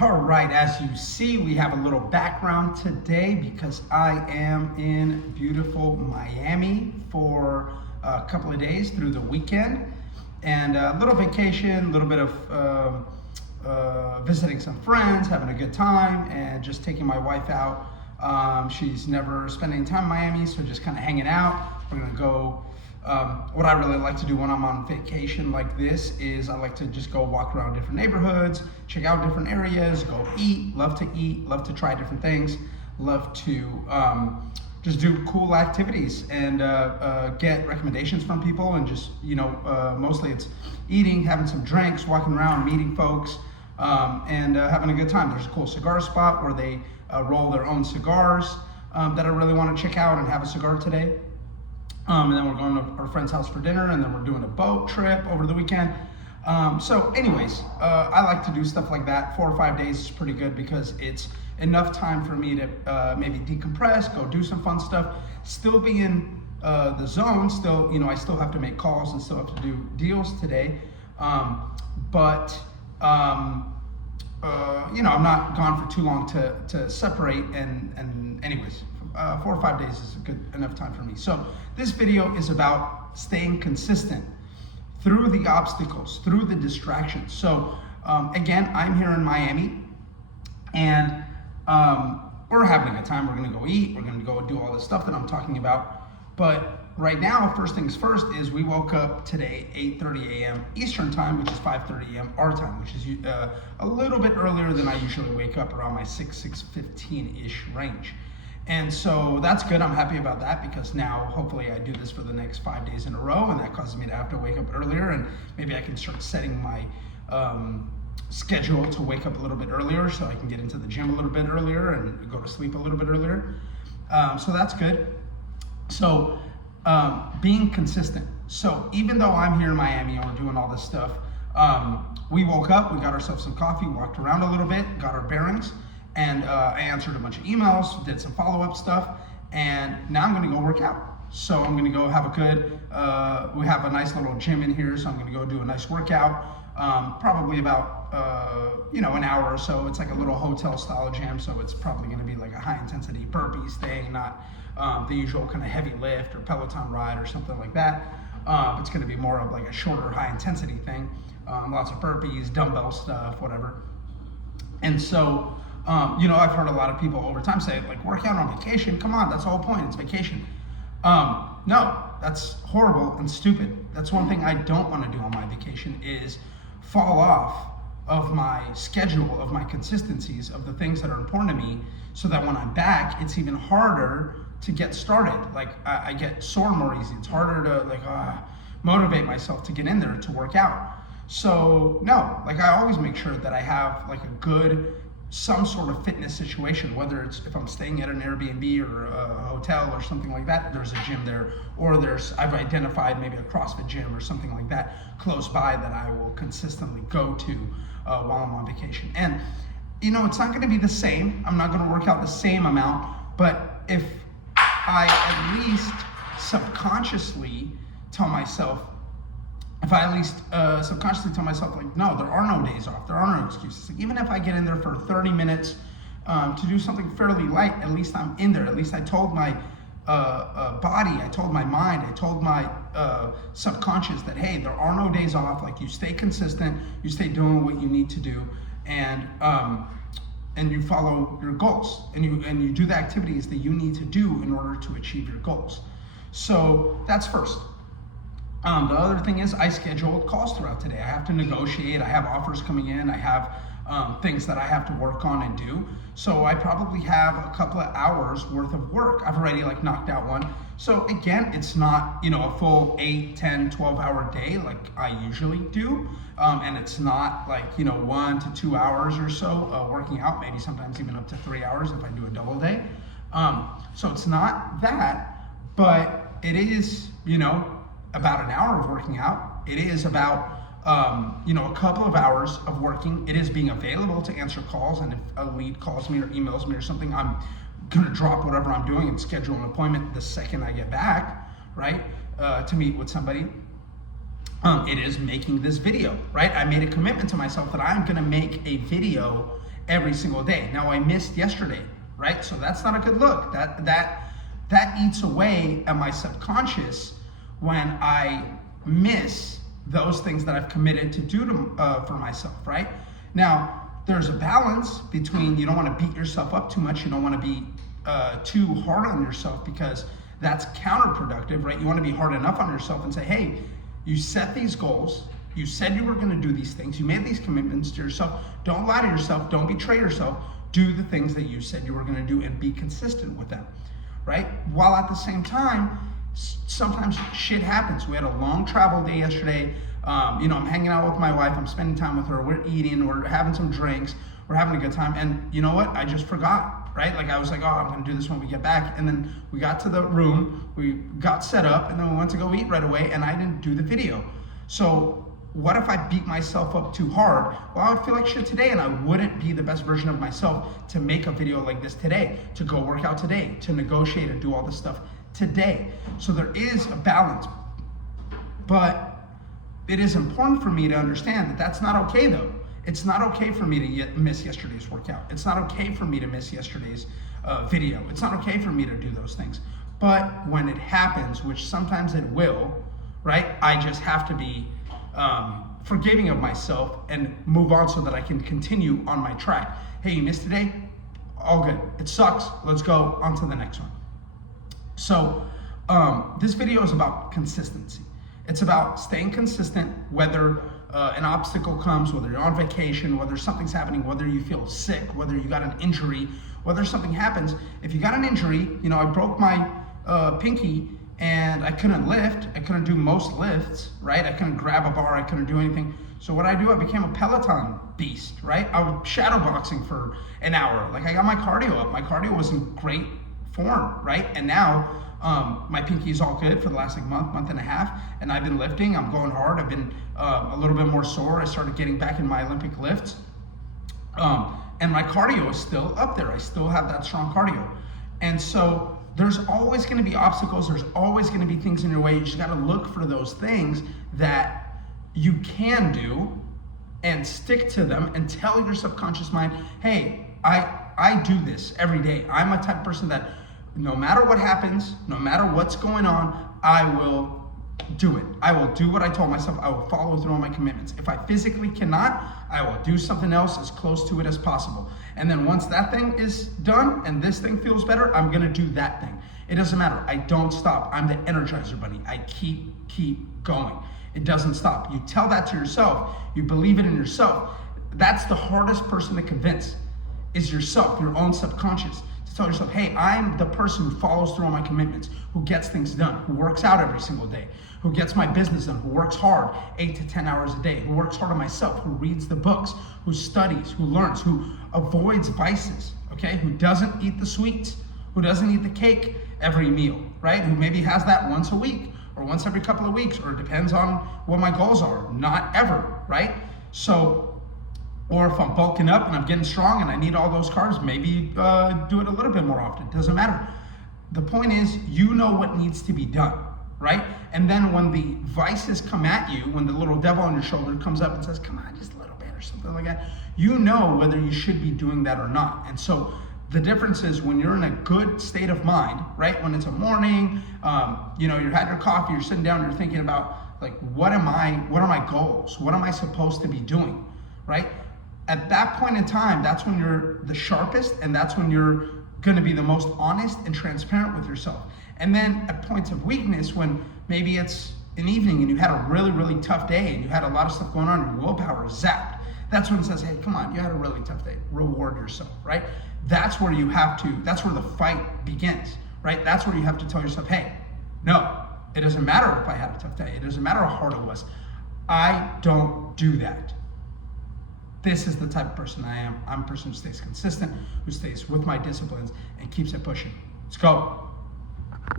All right, as you see, we have a little background today because I am in beautiful Miami for a couple of days through the weekend, and a little vacation, a little bit of visiting some friends, having a good time, and just taking my wife out. She's never spent any time in Miami, so just kind of hanging out. We're gonna go. What I really like to do when I'm on vacation like this is I like to just go walk around different neighborhoods, check out different areas, go eat, love to try different things, love to just do cool activities and get recommendations from people, and just, mostly it's eating, having some drinks, walking around, meeting folks, and having a good time. There's a cool cigar spot where they roll their own cigars that I really want to check out and have a cigar today. And then we're going to our friend's house for dinner, and then we're doing a boat trip over the weekend. So anyways, I like to do stuff like that. 4 or 5 days is pretty good because it's enough time for me to maybe decompress, go do some fun stuff, still be in the zone. Still, I still have to make calls and still have to do deals today. But I'm not gone for too long to separate. And anyways, 4 or 5 days is a good enough time for me. So this video is about staying consistent through the obstacles, through the distractions. So again, I'm here in Miami, and we're having a good time. We're gonna go eat, we're gonna go do all this stuff that I'm talking about. But right now, first things first is we woke up today 8:30 a.m. Eastern time, which is 5:30 a.m. our time, which is a little bit earlier than I usually wake up, around my 6:15-ish range. And so that's good. I'm happy about that because now hopefully I do this for the next 5 days in a row, and that causes me to have to wake up earlier, and maybe I can start setting my schedule to wake up a little bit earlier so I can get into the gym a little bit earlier and go to sleep a little bit earlier. So that's good. So being consistent. So even though I'm here in Miami and we're doing all this stuff, we woke up, we got ourselves some coffee, walked around a little bit, got our bearings, and I answered a bunch of emails, did some follow-up stuff, and now I'm gonna go work out. So I'm gonna go have a good, we have a nice little gym in here, so I'm gonna go do a nice workout, probably about, an hour or so. It's like a little hotel style gym, so it's probably gonna be like a high intensity burpees thing, not the usual kind of heavy lift or Peloton ride or something like that. It's gonna be more of like a shorter high intensity thing, lots of burpees, dumbbell stuff, whatever. And so, I've heard a lot of people over time say, like, work out on vacation, come on, that's the whole point, it's vacation. No, that's horrible and stupid. That's one thing I don't want to do on my vacation, is fall off of my schedule, of my consistencies, of the things that are important to me, so that when I'm back, it's even harder to get started. Like, I get sore more easy. It's harder to motivate myself to get in there to work out. So no, like, I always make sure that I have like a good, some sort of fitness situation, whether it's if I'm staying at an Airbnb or a hotel or something like that, there's a gym there, or I've identified maybe a CrossFit gym or something like that close by that I will consistently go to while I'm on vacation. And it's not going to be the same. I'm not going to work out the same amount, but if I at least subconsciously tell myself, like, no, there are no days off, there are no excuses. Like, even if I get in there for 30 minutes to do something fairly light, at least I'm in there. At least I told my body, I told my mind, I told my subconscious that, hey, there are no days off. Like, you stay consistent, you stay doing what you need to do, and you follow your goals, and you do the activities that you need to do in order to achieve your goals. So that's first. The other thing is I scheduled calls throughout today. I have to negotiate. I have offers coming in. I have things that I have to work on and do. So I probably have a couple of hours worth of work. I've already knocked out one. So again, it's not, a full 8, 10, 12-hour day like I usually do. And it's not 1 to 2 hours or so working out, maybe sometimes even up to 3 hours if I do a double day. So it's not that, but it is, about an hour of working out. It is about a couple of hours of working. It is being available to answer calls, and if a lead calls me or emails me or something, I'm gonna drop whatever I'm doing and schedule an appointment the second I get back, right, to meet with somebody. It is making this video, right? I made a commitment to myself that I'm gonna make a video every single day. Now I missed yesterday, right? So that's not a good look. That eats away at my subconscious when I miss those things that I've committed to do for myself, right? Now, there's a balance between, you don't want to beat yourself up too much. You don't want to be too hard on yourself, because that's counterproductive, right? You want to be hard enough on yourself and say, hey, you set these goals. You said you were going to do these things. You made these commitments to yourself. Don't lie to yourself. Don't betray yourself. Do the things that you said you were going to do and be consistent with them, right? While at the same time, sometimes shit happens. We had a long travel day yesterday. I'm hanging out with my wife. I'm spending time with her. We're eating. We're having some drinks. We're having a good time. And you know what? I just forgot, right? Like I was like, oh, I'm going to do this when we get back. And then we got to the room. We got set up. And then we went to go eat right away. And I didn't do the video. So what if I beat myself up too hard? Well, I would feel like shit today, and I wouldn't be the best version of myself to make a video like this today, to go work out today, to negotiate and do all this stuff today. So there is a balance. But it is important for me to understand that that's not okay, though. It's not okay for me to miss yesterday's workout. It's not okay for me to miss yesterday's video. It's not okay for me to do those things. But when it happens, which sometimes it will, right? I just have to be forgiving of myself and move on so that I can continue on my track. Hey, you missed today? All good. It sucks. Let's go on to the next one. So this video is about consistency. It's about staying consistent, whether an obstacle comes, whether you're on vacation, whether something's happening, whether you feel sick, whether you got an injury, whether something happens. If you got an injury, I broke my pinky and I couldn't lift. I couldn't do most lifts, right? I couldn't grab a bar. I couldn't do anything. So what I do, I became a Peloton beast, right? I was shadow boxing for an hour. Like I got my cardio up. My cardio was in great form, right? And now my pinky is all good for the last month and a half, and I've been lifting. I'm going hard. I've been a little bit more sore. I started getting back in my Olympic lifts, and my cardio is still up there. I still have that strong cardio, and so there's always going to be obstacles. There's always going to be things in your way. You just got to look for those things that you can do and stick to them and tell your subconscious mind, hey, I do this every day. I'm a type of person that no matter what happens, no matter what's going on, I will do it. I will do what I told myself. I will follow through on my commitments. If I physically cannot, I will do something else as close to it as possible. And then once that thing is done and this thing feels better, I'm gonna do that thing. It doesn't matter. I don't stop. I'm the Energizer Bunny. I keep going. It doesn't stop. You tell that to yourself. You believe it in yourself. That's the hardest person to convince, is yourself, your own subconscious. To tell yourself, hey, I'm the person who follows through on my commitments, who gets things done, who works out every single day, who gets my business done, who works hard 8 to 10 hours a day, who works hard on myself, who reads the books, who studies, who learns, who avoids vices, okay? Who doesn't eat the sweets, who doesn't eat the cake every meal, right? Who maybe has that once a week or once every couple of weeks, or it depends on what my goals are, not ever, right? So, or if I'm bulking up and I'm getting strong and I need all those carbs, maybe do it a little bit more often. It doesn't matter. The point is, you know what needs to be done, right? And then when the vices come at you, when the little devil on your shoulder comes up and says, come on, just a little bit or something like that, you know whether you should be doing that or not. And so the difference is when you're in a good state of mind, right? When it's a morning, you had your coffee, you're sitting down, you're thinking about like, what are my goals? What am I supposed to be doing, right? At that point in time, that's when you're the sharpest, and that's when you're gonna be the most honest and transparent with yourself. And then at points of weakness, when maybe it's an evening and you had a really, really tough day and you had a lot of stuff going on, your willpower is zapped. That's when it says, hey, come on, you had a really tough day. Reward yourself, right? That's where that's where the fight begins, right? That's where you have to tell yourself, hey, no, it doesn't matter if I had a tough day. It doesn't matter how hard it was. I don't do that. This is the type of person I am. I'm a person who stays consistent, who stays with my disciplines and keeps it pushing. Let's go.